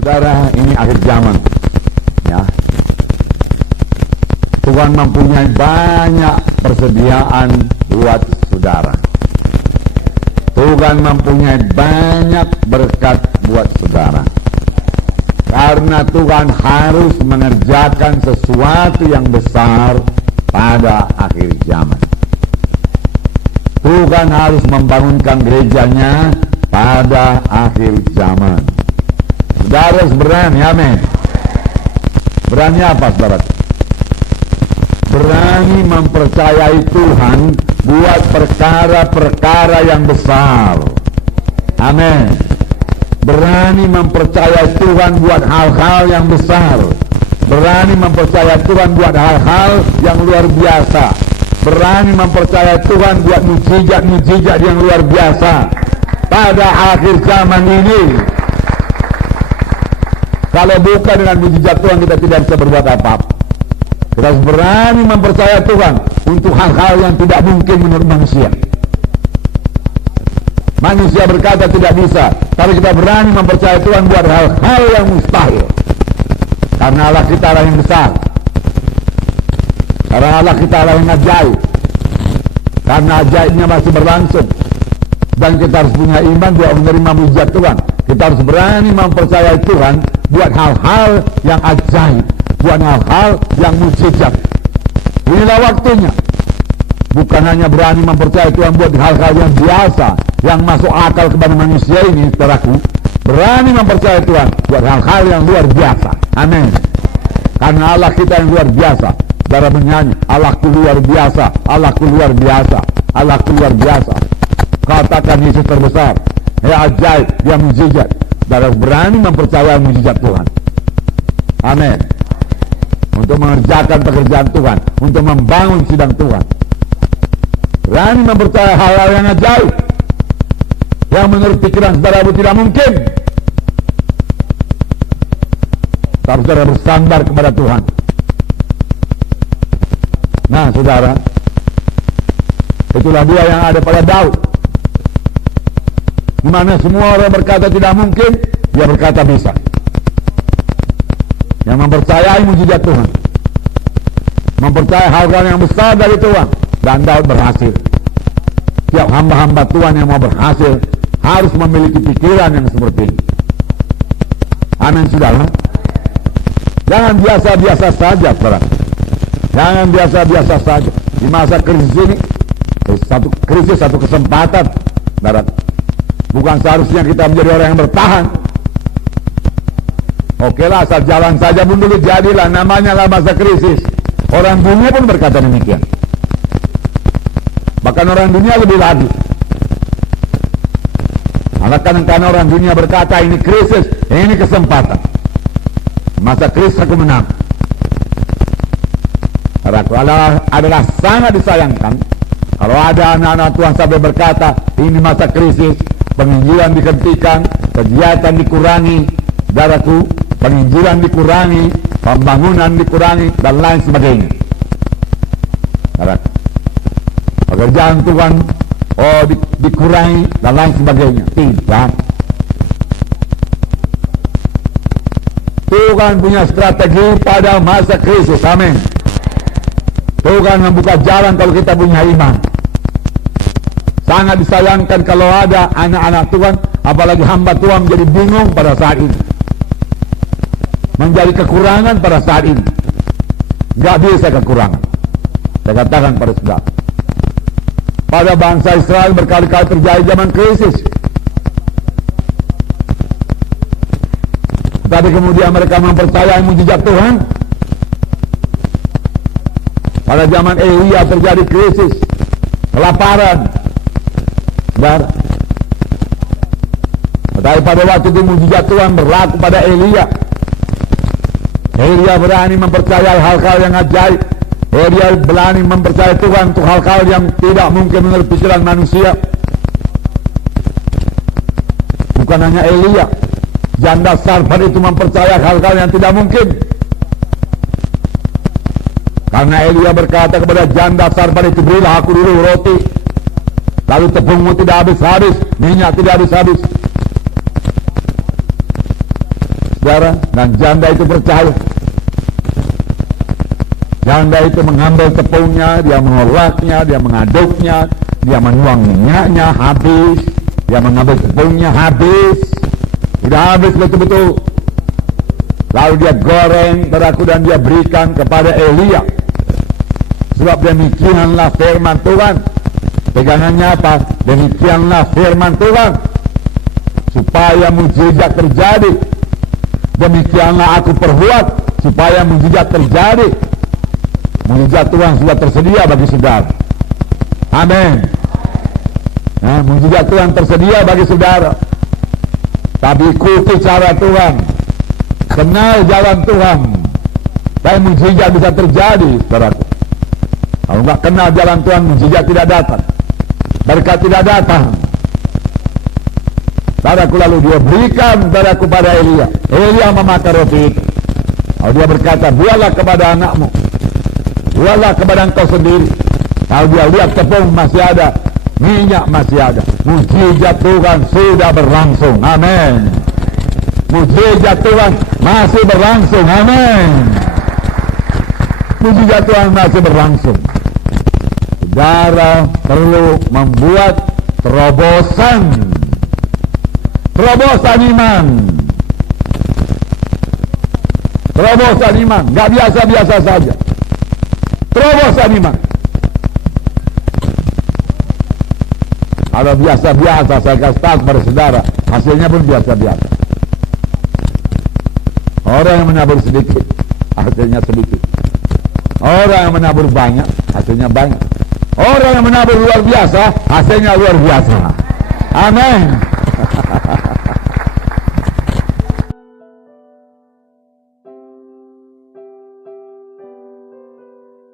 Saudara, ini akhir zaman, ya. Tuhan mempunyai banyak persediaan buat saudara. Tuhan mempunyai banyak berkat buat saudara. Karena Tuhan harus mengerjakan sesuatu yang besar pada akhir zaman. Tuhan harus membangunkan gerejanya pada akhir zaman. Saudara harus berani, amin. Berani apa, saudara? Berani mempercayai Tuhan buat perkara-perkara yang besar. Amin. Berani mempercayai Tuhan buat hal-hal yang besar. Berani mempercayai Tuhan buat hal-hal yang luar biasa. Berani mempercayai Tuhan buat mujizat-mujizat yang luar biasa pada akhir zaman ini. Kalau bukan dengan mujizat Tuhan, kita tidak bisa berbuat apa-apa. Kita harus berani mempercayai Tuhan untuk hal-hal yang tidak mungkin menurut manusia. Manusia berkata tidak bisa, tapi kita berani mempercayai Tuhan buat hal-hal yang mustahil. Karena Allah kita Allah yang besar. Karena Allah kita Allah yang ajaib. Karena ajaibnya masih berlangsung. Dan kita harus punya iman buat menerima mujizat Tuhan. Kita harus berani mempercayai Tuhan buat hal-hal yang ajaib, buat hal-hal yang mujizat. Inilah waktunya. Bukan hanya berani mempercayai Tuhan buat hal-hal yang biasa, yang masuk akal kepada manusia ini, saudaraku. Berani mempercayai Tuhan buat hal-hal yang luar biasa. Amin. Karena Allah kita yang luar biasa. Saudara menyanyi, Allahku luar biasa, Allahku luar biasa, Allahku luar biasa. Katakan Yesus terbesar, ya ajaib, dia mujizat. Saudara berani mempercayai mujizat Tuhan. Amin. Untuk mengerjakan pekerjaan Tuhan, untuk membangun sidang Tuhan. Berani mempercayai hal-hal yang ajaib, yang menurut pikiran saudara tidak mungkin. Tapi saudara bersandar kepada Tuhan. Nah, saudara, itulah dia yang ada pada Daud. Di mana semua orang berkata tidak mungkin, dia berkata bisa. Yang mempercayai mujizat Tuhan, mempercayai hal-hal yang besar dari Tuhan, dan Daud berhasil. Tiap hamba-hamba Tuhan yang mau berhasil harus memiliki pikiran yang seperti ini. Amin, saudara. Jangan biasa-biasa saja, saudara. Jangan biasa-biasa saja. Di masa krisis ini, satu kesempatan, saudara. Bukan seharusnya kita menjadi orang yang bertahan. Oke lah, asal jalan saja pun dulu jadilah, namanya lah masa krisis. Orang dunia pun berkata demikian. Bahkan orang dunia lebih lagi. Karena orang dunia berkata ini krisis, ini kesempatan. Masa krisis aku menang. Adalah sangat disayangkan kalau ada anak-anak Tuhan sampai berkata ini masa krisis, penginjilan dihentikan, kegiatan dikurangi, saudaraku, penginjilan dikurangi, pembangunan dikurangi, dan lain sebagainya. Pekerjaan Tuhan dikurangi dan lain sebagainya. Tidak. Tuhan punya strategi pada masa krisis. Amin. Tuhan membuka jalan kalau kita punya iman. Sangat disayangkan kalau ada anak-anak Tuhan, apalagi hamba Tuhan, menjadi bingung pada saat ini, menjadi kekurangan pada saat ini. Gak bisa kekurangan. Saya katakan pada saudara, pada bangsa Israel berkali-kali terjadi zaman krisis, tapi kemudian mereka mempercayai mujizat Tuhan. Pada zaman Elia terjadi krisis, kelaparan, saudara. Tetapi pada waktu itu mujizat Tuhan berlaku pada Elia. Elia berani mempercayai hal-hal yang ajaib. Elia berani mempercayai Tuhan untuk hal-hal yang tidak mungkin menurut pikiran manusia. Bukan hanya Elia, janda Sarfat itu mempercayai hal-hal yang tidak mungkin. Karena Elia berkata kepada janda Sarfat itu, berilah aku dulu roti, lalu tepungmu tidak habis-habis, minyak tidak habis-habis. saudara, dan janda itu percaya. Janda itu mengambil tepungnya, dia mengolahnya, dia mengaduknya, dia menuang minyaknya habis, dia mengambil tepungnya habis, sudah habis betul-betul. Lalu dia goreng, saudaraku, dan dia berikan kepada Elia. Sebab demikianlah firman Tuhan. Pegangannya apa? Demikianlah firman Tuhan, supaya mujizat terjadi. Demikianlah aku perbuat supaya mujizat terjadi. Mujizat Tuhan sudah tersedia bagi saudara. Amin. Nah, mujizat Tuhan tersedia bagi saudara. Tapi ikuti cara Tuhan, kenal jalan Tuhan, dan mujizat bisa terjadi, saudaraku. Kalau enggak kenal jalan Tuhan, mujizat tidak datang, berkat tidak datang. Saudaraku, lalu dia berikan, saudaraku, pada Elia. Elia memakan roti itu. Lalu dia berkata, buatlah kepada anakmu, buatlah kepada engkau sendiri. Kalau dia lihat tepung masih ada, minyak masih ada, mujizat Tuhan sudah berlangsung. Amin. Mujizat Tuhan masih berlangsung. Amin. Mujizat Tuhan masih berlangsung. Saudara perlu membuat terobosan iman. Terobosan iman, gak biasa-biasa saja. Terobosan iman. Kalau biasa-biasa, saya kasih tahu kepada saudara, hasilnya pun biasa-biasa. Orang yang menabur sedikit, hasilnya sedikit. Orang yang menabur banyak, hasilnya banyak. Orang yang menabur luar biasa, hasilnya luar biasa. Amin.